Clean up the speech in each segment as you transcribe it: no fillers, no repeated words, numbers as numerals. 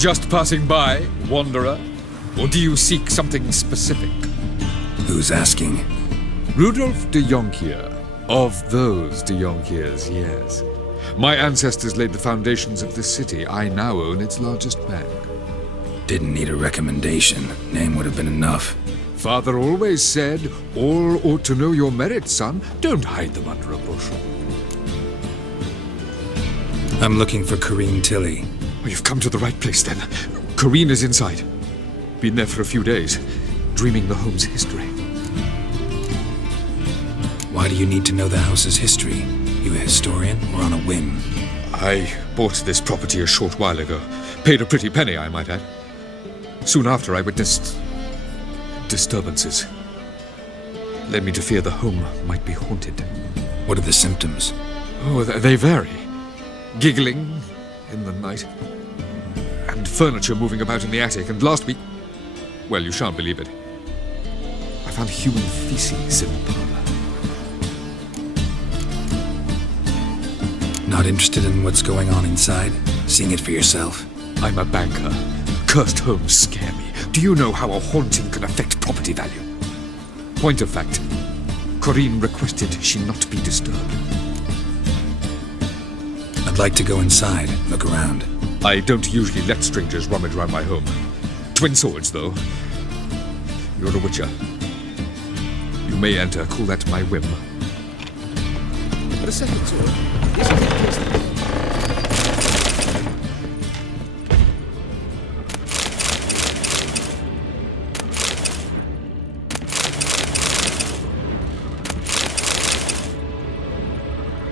Just passing by, wanderer? Or do you seek something specific? Who's asking? Rudolf de Jonkier. Of those de Jonkiers, yes. My ancestors laid the foundations of this city. I now own its largest bank. Didn't need a recommendation. Name would have been enough. Father always said, all ought to know your merits, son. Don't hide them under a bushel. I'm looking for Corinne Tilly. Oh, you've come to the right place, then. Corinne is inside. Been there for a few days, dreaming the home's history. Why do you need to know the house's history? You a historian or on a whim? I bought this property a short while ago. Paid a pretty penny, I might add. Soon after, I witnessed disturbances. Led me to fear the home might be haunted. What are the symptoms? Oh, they vary. Giggling in the night, and furniture moving about in the attic, and last week, well, you shan't believe it, I found human feces in the parlor. Not interested in what's going on inside? Seeing it for yourself? I'm a banker. Cursed homes scare me. Do you know how a haunting can affect property value? Point of fact, Corinne requested she not be disturbed. I'd like to go inside, look around. I don't usually let strangers rummage around my home. Twin swords, though. You're a witcher. You may enter, call that my whim. The second sword is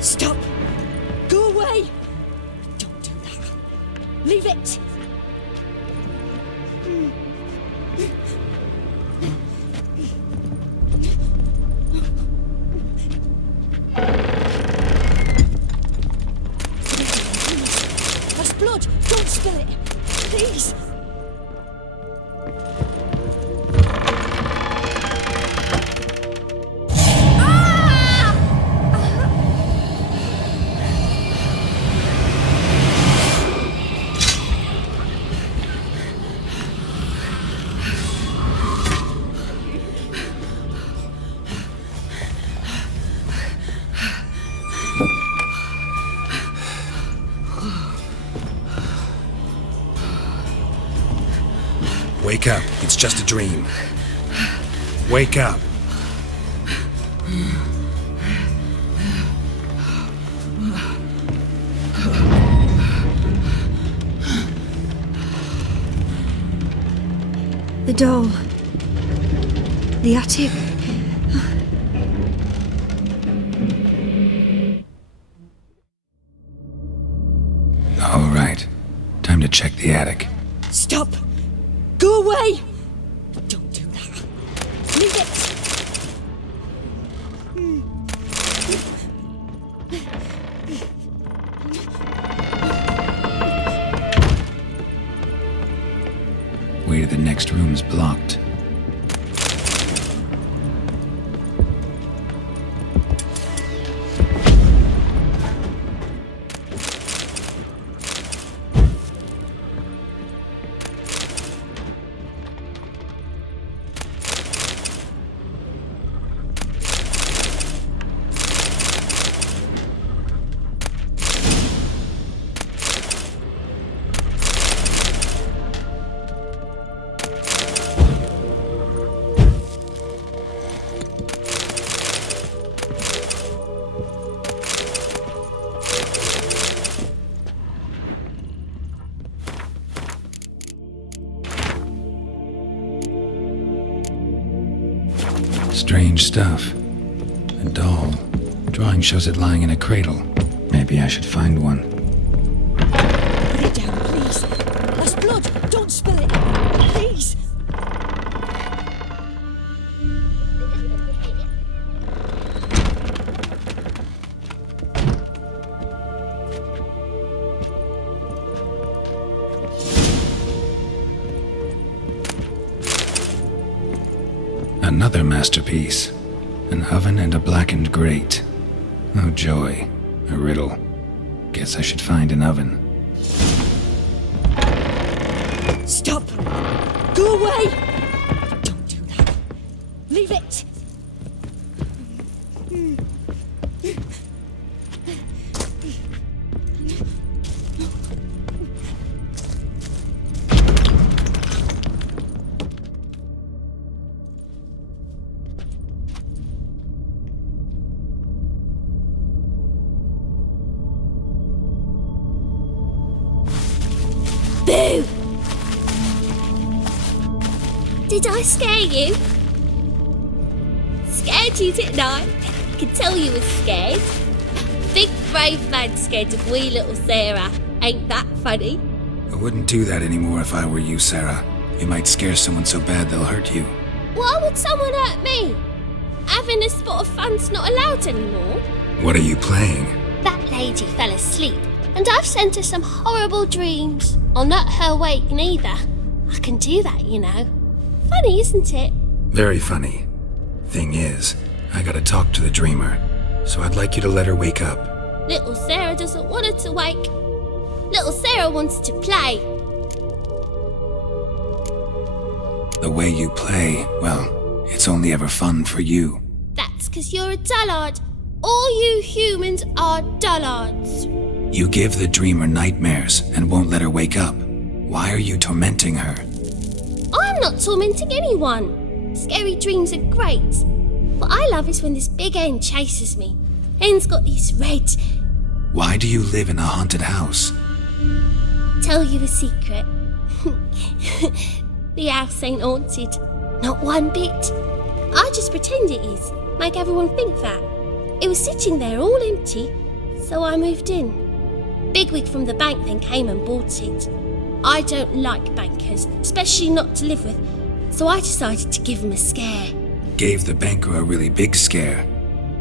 Stop! Go away! Don't do that. Leave it! That's blood! Don't spill it! Please! Wake up, it's just a dream. Wake up. The doll. The attic. All right. Time to check the attic. Stop! Go away! Don't do that. Leave it! Way to the next room's blocked. Strange stuff. A doll. Drawing shows it lying in a cradle. Maybe I should find one. Put it down, please. That's blood. Don't spill it. Please. Another masterpiece. An oven and a blackened grate. Oh joy. A riddle. Guess I should find an oven. Stop! Go away! Don't do that. Leave it! Boo! Did I scare you? Scared you, didn't I? I could tell you were scared. Big brave man scared of wee little Sarah. Ain't that funny? I wouldn't do that anymore if I were you, Sarah. You might scare someone so bad they'll hurt you. Why would someone hurt me? Having a spot of fun's not allowed anymore. What are you playing? That lady fell asleep, and I've sent her some horrible dreams. I'll not her wake neither. I can do that, you know. Funny, isn't it? Very funny. Thing is, I gotta talk to the dreamer, so I'd like you to let her wake up. Little Sarah doesn't want her to wake. Little Sarah wants to play. The way you play, well, it's only ever fun for you. That's 'cause you're a dullard. All you humans are dullards. You give the dreamer nightmares and won't let her wake up. Why are you tormenting her? I'm not tormenting anyone. Scary dreams are great. What I love is when this big hen chases me. Hen's got these red... Why do you live in a haunted house? Tell you a secret. The house ain't haunted. Not one bit. I just pretend it is. Make everyone think that. It was sitting there all empty, so I moved in. Bigwig from the bank then came and bought it. I don't like bankers, especially not to live with, so I decided to give him a scare. Gave the banker a really big scare.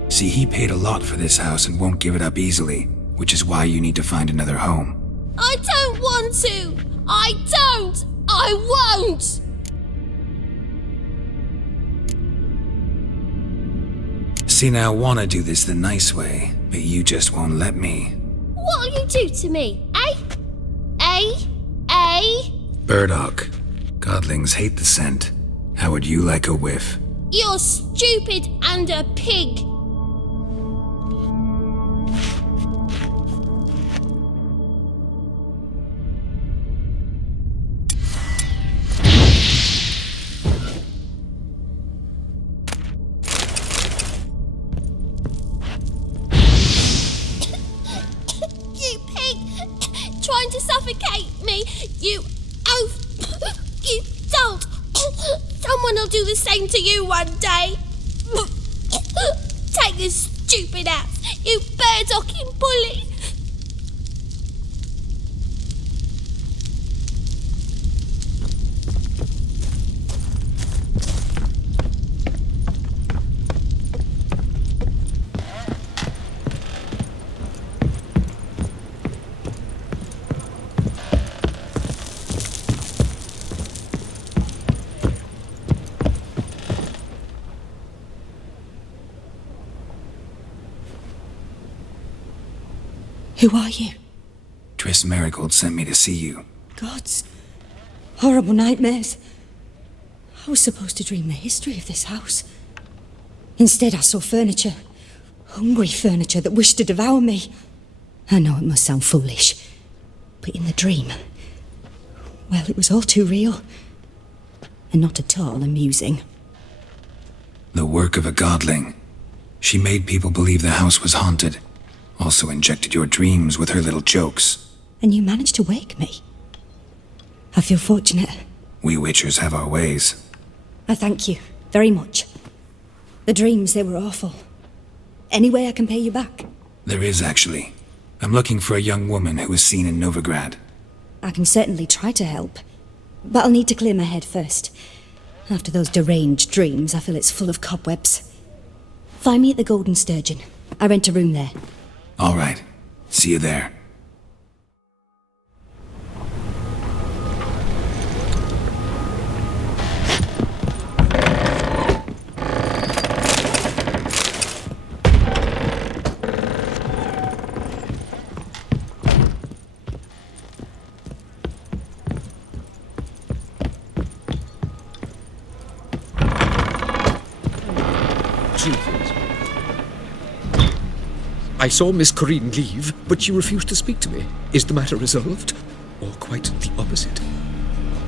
See, he paid a lot for this house and won't give it up easily, which is why you need to find another home. I don't want to! I don't! I won't! See, now I want to do this the nice way, but you just won't let me. What'll you do to me, eh? Eh? Eh? Burdock. Godlings hate the scent. How would you like a whiff? You're stupid and a pig. You pig! Trying to suffocate me! You oaf! You don't! Someone will do the same to you one day! Take this stupid house, you bird-docking bully! Who are you? Triss Marigold sent me to see you. Gods. Horrible nightmares. I was supposed to dream the history of this house. Instead, I saw furniture. Hungry furniture that wished to devour me. I know it must sound foolish, but in the dream, well, it was all too real. And not at all amusing. The work of a godling. She made people believe the house was haunted. Also injected your dreams with her little jokes. And you managed to wake me. I feel fortunate. We witchers have our ways. I thank you very much. The dreams, they were awful. Any way I can pay you back? There is, actually. I'm looking for a young woman who was seen in Novigrad. I can certainly try to help. But I'll need to clear my head first. After those deranged dreams, I feel it's full of cobwebs. Find me at the Golden Sturgeon. I rent a room there. All right. See you there. I saw Miss Corinne leave, but she refused to speak to me. Is the matter resolved? Or quite the opposite?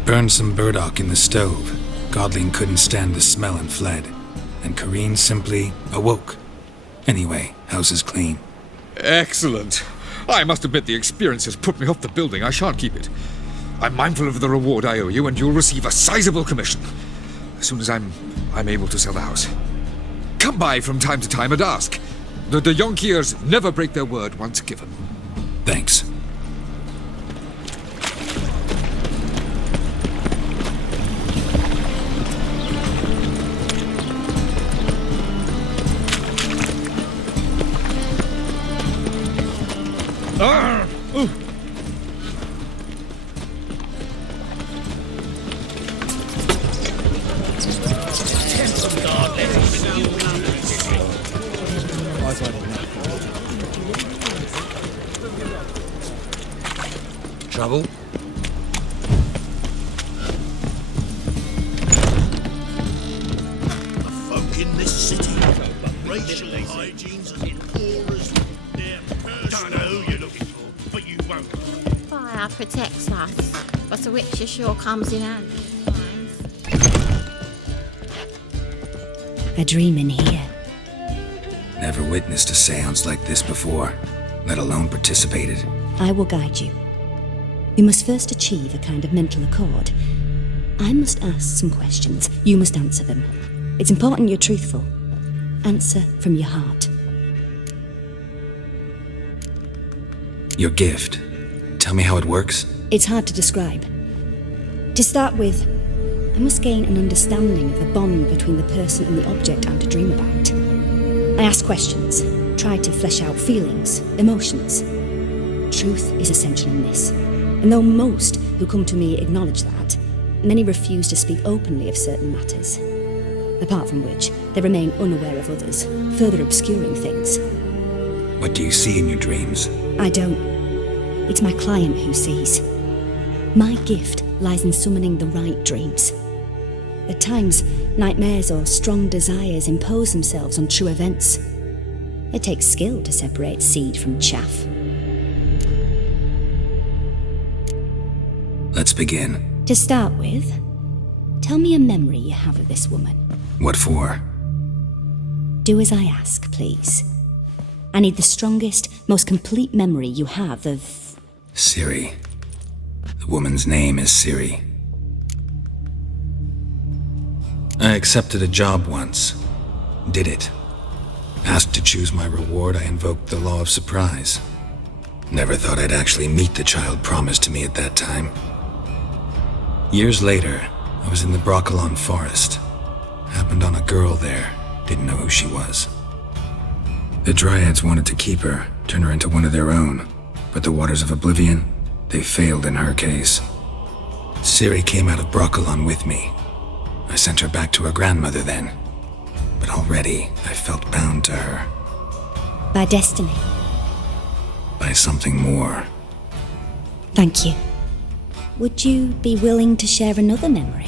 Burned some burdock in the stove. Godling couldn't stand the smell and fled. And Corinne simply awoke. Anyway, house is clean. Excellent. I must admit the experience has put me off the building. I shan't keep it. I'm mindful of the reward I owe you, and you'll receive a sizable commission. As soon as I'm able to sell the house. Come by from time to time and ask. The de Jonkiers never break their word once given. Thanks. Trouble? The folk in this city, racial hygiene's as poor as their personal. Don't know who you're looking for, but you won't. Fire protects us, but a witch sure comes in handy at times. A dream in here. Never witnessed a seance like this before, let alone participated. I will guide you. You must first achieve a kind of mental accord. I must ask some questions. You must answer them. It's important you're truthful. Answer from your heart. Your gift. Tell me how it works. It's hard to describe. To start with, I must gain an understanding of the bond between the person and the object I'm to dream about. I ask questions, try to flesh out feelings, emotions. Truth is essential in this. And though most who come to me acknowledge that, many refuse to speak openly of certain matters. Apart from which, they remain unaware of others, further obscuring things. What do you see in your dreams? I don't. It's my client who sees. My gift lies in summoning the right dreams. At times, nightmares or strong desires impose themselves on true events. It takes skill to separate seed from chaff. Let's begin. To start with, tell me a memory you have of this woman. What for? Do as I ask, please. I need the strongest, most complete memory you have of... Ciri. The woman's name is Ciri. I accepted a job once. Did it. Asked to choose my reward, I invoked the law of surprise. Never thought I'd actually meet the child promised to me at that time. Years later, I was in the Broccolon forest. Happened on a girl there. Didn't know who she was. The Dryads wanted to keep her, turn her into one of their own. But the Waters of Oblivion, they failed in her case. Ciri came out of Broccolon with me. I sent her back to her grandmother then. But already, I felt bound to her. By destiny. By something more. Thank you. Would you be willing to share another memory?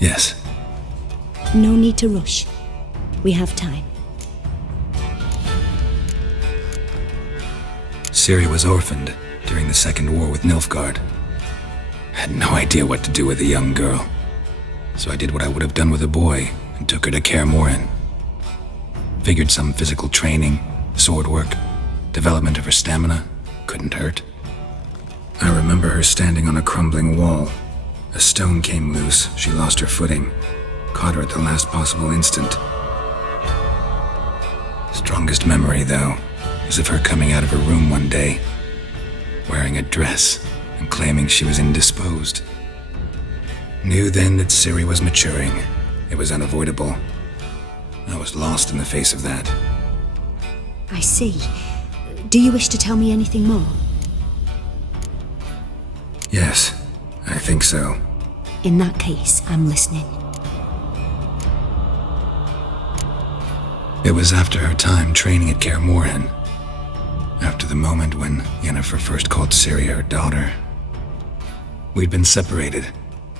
Yes. No need to rush. We have time. Ciri was orphaned during the Second War with Nilfgaard. Had no idea what to do with a young girl. So I did what I would have done with a boy and took her to Kaer Morhen. Figured some physical training, sword work, development of her stamina couldn't hurt. I remember her standing on a crumbling wall. A stone came loose, she lost her footing. Caught her at the last possible instant. Strongest memory, though, is of her coming out of her room one day, wearing a dress and claiming she was indisposed. Knew then that Ciri was maturing. It was unavoidable. I was lost in the face of that. I see. Do you wish to tell me anything more? Yes, I think so. In that case, I'm listening. It was after her time training at Kaer Morhen. After the moment when Yennefer first called Ciri her daughter. We'd been separated.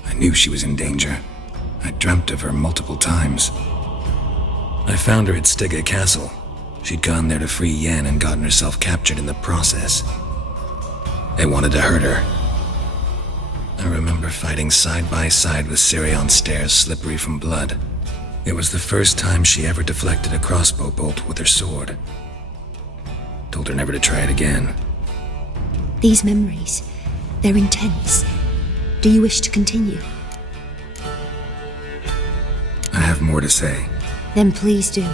I knew she was in danger. I dreamt of her multiple times. I found her at Stiga Castle. She'd gone there to free Yen and gotten herself captured in the process. They wanted to hurt her. I remember fighting side by side with Ciri on stairs slippery from blood. It was the first time she ever deflected a crossbow bolt with her sword. Told her never to try it again. These memories, they're intense. Do you wish to continue? I have more to say. Then please do.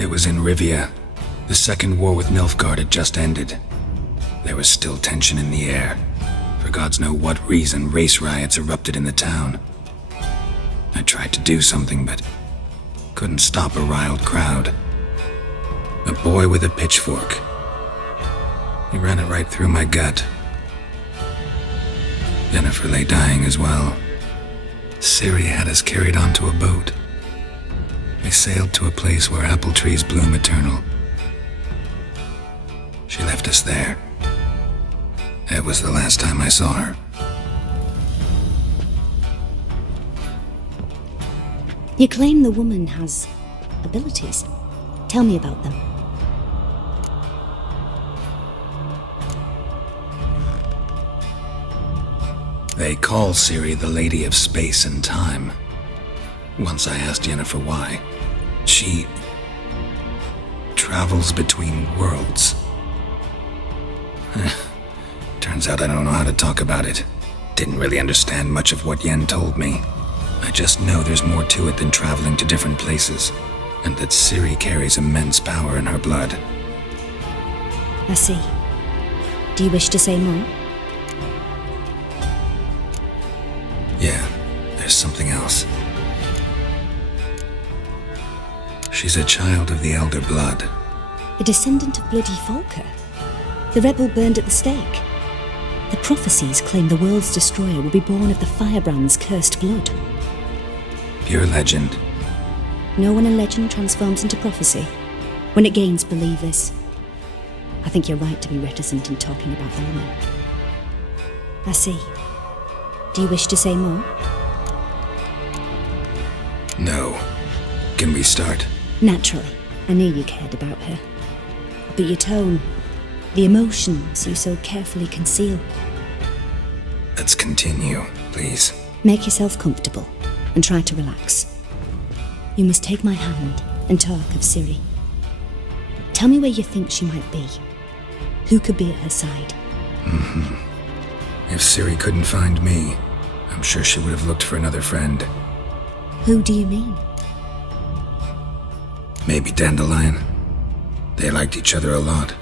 It was in Rivia. The second war with Nilfgaard had just ended. There was still tension in the air. For gods know what reason, race riots erupted in the town. I tried to do something, but couldn't stop a riled crowd. A boy with a pitchfork. He ran it right through my gut. Yennefer lay dying as well. Ciri had us carried onto a boat. We sailed to a place where apple trees bloom eternal. She left us there. It was the last time I saw her. You claim the woman has abilities. Tell me about them. They call Ciri the Lady of Space and Time. Once I asked Yennefer why. She travels between worlds. Turns out I don't know how to talk about it. Didn't really understand much of what Yen told me. I just know there's more to it than traveling to different places, and that Ciri carries immense power in her blood. I see. Do you wish to say more? Yeah, there's something else. She's a child of the Elder Blood. A descendant of bloody Volker. The rebel burned at the stake. The prophecies claim the world's destroyer will be born of the firebrand's cursed blood. Pure legend. No one in legend transforms into prophecy when it gains believers. I think you're right to be reticent in talking about the woman. I see. Do you wish to say more? No. Can we start? Naturally. I knew you cared about her. But your tone, the emotions you so carefully conceal. Let's continue, please. Make yourself comfortable and try to relax. You must take my hand and talk of Ciri. Tell me where you think she might be. Who could be at her side? If Ciri couldn't find me, I'm sure she would have looked for another friend. Who do you mean? Maybe Dandelion. They liked each other a lot.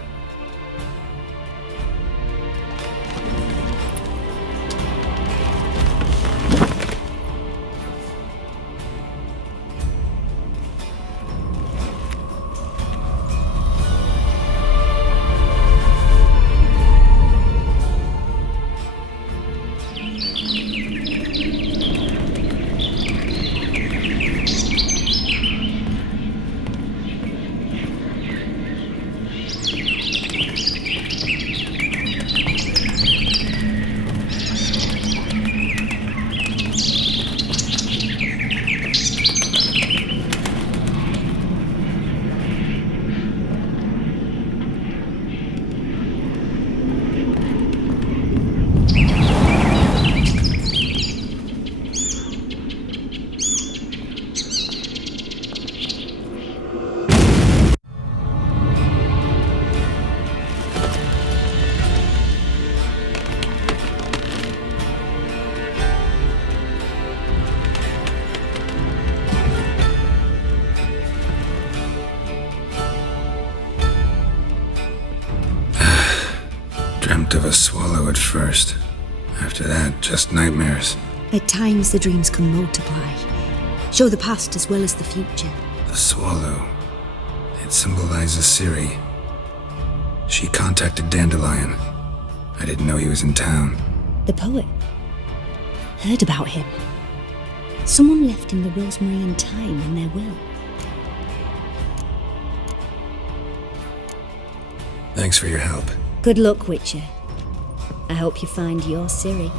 Dreamt of a swallow at first. After that, just nightmares. At times the dreams can multiply. Show the past as well as the future. The swallow. It symbolizes Ciri. She contacted Dandelion. I didn't know he was in town. The poet. Heard about him. Someone left him the rosemary and thyme in their will. Thanks for your help. Good luck, Witcher. I hope you find your Ciri.